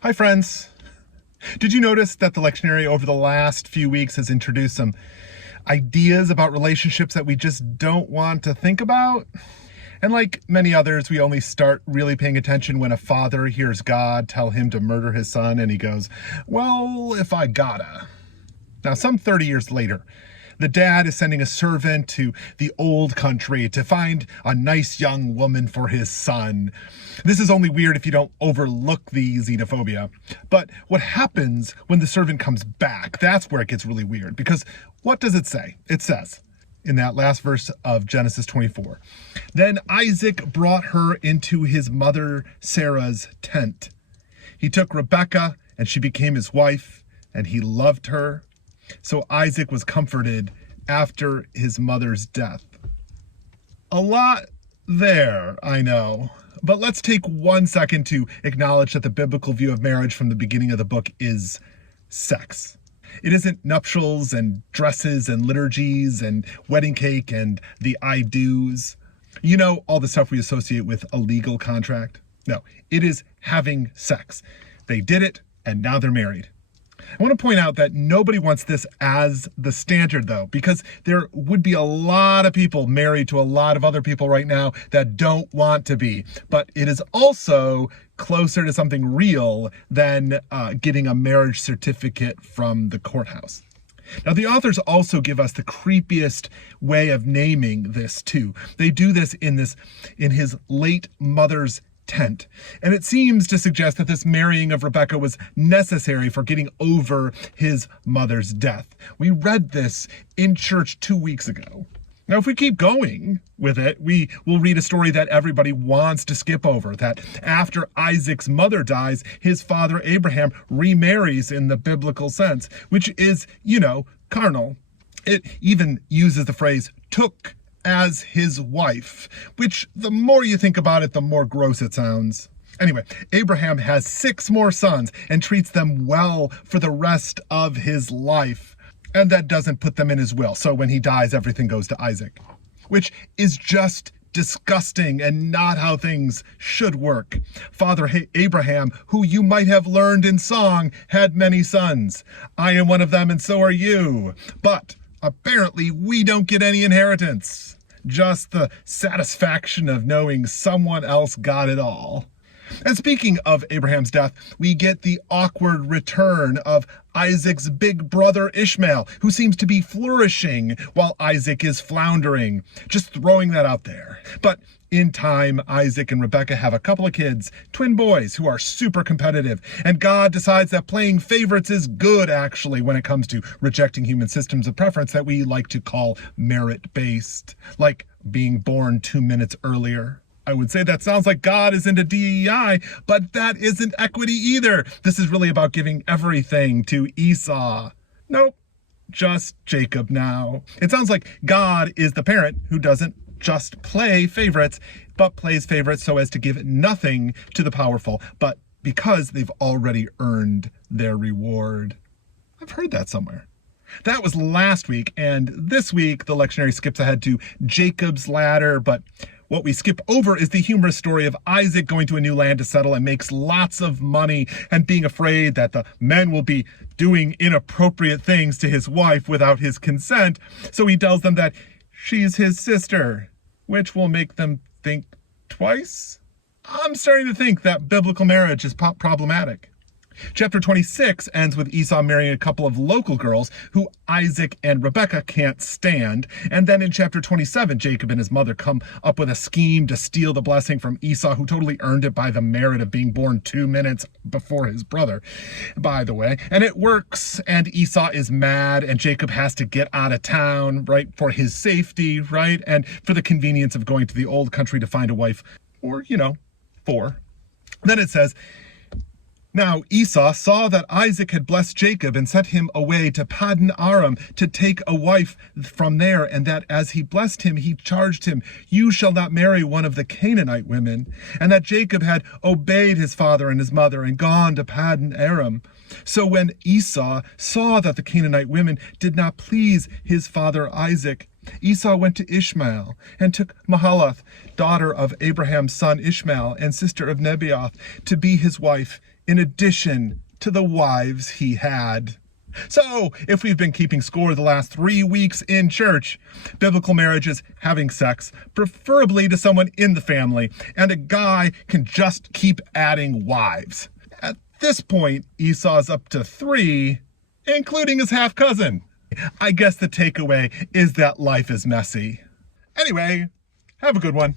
Hi, friends. Did you notice that the lectionary over the last few weeks has introduced some ideas about relationships that we just don't want to think about? And like many others, we only start really paying attention when a father hears God tell him to murder his son, and he goes, well, if I gotta. Now, some 30 years later, the dad is sending a servant to the old country to find a nice young woman for his son. This is only weird if you don't overlook the xenophobia. But what happens when the servant comes back? That's where it gets really weird. Because what does it say? It says, in that last verse of Genesis 24, then Isaac brought her into his mother Sarah's tent. He took Rebekah, and she became his wife, and he loved her. So Isaac was comforted after his mother's death. A lot there, I know. But let's take 1 second to acknowledge that the biblical view of marriage from the beginning of the book is sex. It isn't nuptials and dresses and liturgies and wedding cake and the I do's. You know, all the stuff we associate with a legal contract. No, it is having sex. They did it, and now they're married. I want to point out that nobody wants this as the standard, though, because there would be a lot of people married to a lot of other people right now that don't want to be. But it is also closer to something real than getting a marriage certificate from the courthouse. Now, the authors also give us the creepiest way of naming this, too. They do this in his late mother's tent. And it seems to suggest that this marrying of Rebekah was necessary for getting over his mother's death. We read this in church 2 weeks ago. Now, if we keep going with it, we will read a story that everybody wants to skip over, that after Isaac's mother dies, his father Abraham remarries in the biblical sense, which is, carnal. It even uses the phrase took as his wife, which the more you think about it, the more gross it sounds. Anyway, Abraham has 6 more sons and treats them well for the rest of his life. And that doesn't put them in his will. So when he dies, everything goes to Isaac, which is just disgusting and not how things should work. Father Abraham, who you might have learned in song, had many sons. I am one of them, and so are you. But apparently, we don't get any inheritance. Just the satisfaction of knowing someone else got it all. And speaking of Abraham's death, we get the awkward return of Isaac's big brother Ishmael, who seems to be flourishing while Isaac is floundering. Just throwing that out there. But in time, Isaac and Rebekah have a couple of kids, twin boys who are super competitive. And God decides that playing favorites is good, actually, when it comes to rejecting human systems of preference that we like to call merit-based, like being born 2 minutes earlier. I would say that sounds like God is into DEI, but that isn't equity either. This is really about giving everything to Esau. Nope, just Jacob now. It sounds like God is the parent who doesn't just play favorites, but plays favorites so as to give nothing to the powerful, but because they've already earned their reward. I've heard that somewhere. That was last week, and this week the lectionary skips ahead to Jacob's ladder, but what we skip over is the humorous story of Isaac going to a new land to settle and makes lots of money and being afraid that the men will be doing inappropriate things to his wife without his consent. So he tells them that she's his sister, which will make them think twice. I'm starting to think that biblical marriage is problematic. Chapter 26 ends with Esau marrying a couple of local girls who Isaac and Rebekah can't stand. And then in chapter 27, Jacob and his mother come up with a scheme to steal the blessing from Esau, who totally earned it by the merit of being born 2 minutes before his brother, by the way. And it works, and Esau is mad, and Jacob has to get out of town, right, for his safety, right, and for the convenience of going to the old country to find a wife, or, 4. Then it says, now Esau saw that Isaac had blessed Jacob and sent him away to Paddan Aram to take a wife from there, and that as he blessed him, he charged him, you shall not marry one of the Canaanite women, and that Jacob had obeyed his father and his mother and gone to Paddan Aram. So when Esau saw that the Canaanite women did not please his father Isaac, Esau went to Ishmael and took Mahalath, daughter of Abraham's son Ishmael and sister of Nebaioth, to be his wife in addition to the wives he had. So, if we've been keeping score the last 3 weeks in church, biblical marriage is having sex, preferably to someone in the family, and a guy can just keep adding wives. At this point, Esau's up to 3, including his half-cousin. I guess the takeaway is that life is messy. Anyway, have a good one.